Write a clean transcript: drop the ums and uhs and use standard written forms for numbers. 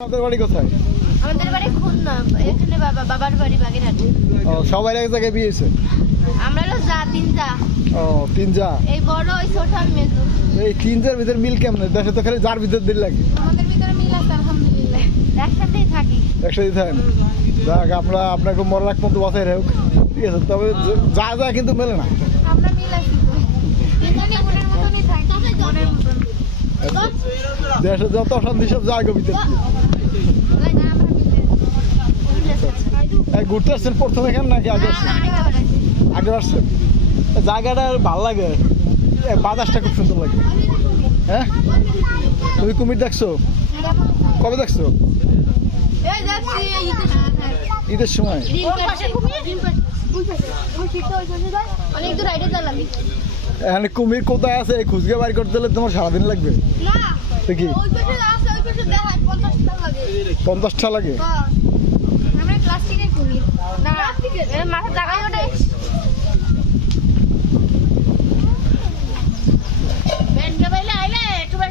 আপনাদের বাড়ি কোথায়? আমাদের বাড়ি খুলনা, এখানে বাবার বাড়ি বাগেরহাট। ও, সবাই এক জায়গায় বিয়ে হয়েছে? আমরা হলো তিন যা। ও, তিন যা। এই বড়, ওই ছোট, আমি মেজো। এই তিন জার ভিতরে মিল কেমন? দেশে তো খালি যার ভিতর দিল লাগে। আমাদের ভিতরে মিল আছে আলহামদুলিল্লাহ, একসাথেই থাকি। একসাথে থাকেন? যাক, আমরা আপনাকে মরার আগ পর্যন্ত বাঁচাই রাখুক, ঠিক আছে? তবে যা যা কিন্তু মেলে না। আমরা মিল আছি তো, তিনজনই মনের মতনই থাকি, মনের মতন। দেশে যত অশান্তি সব জায়গা ভিতর দিয়ে। ঘুরতে আসছেন প্রথম এখানে নাকি আগে আসছেন? আগে আসছেন। জায়গাটা ভালো লাগে, বাতাসটা খুব সুন্দর লাগে। হ্যাঁ, তুমি কুমির দেখছো? কবে দেখছো? ঈদের সময়? অনেক দূর রাইডে গেলাম। এখানে কুমির কোথায় আছে খুঁজকে বাড়ি করতে হলে তোমার সারাদিন লাগবে। দেখি 50 50টা লাগে। আমরা প্লাস্টিকের কুমির না, মাথা জায়গায় ওটা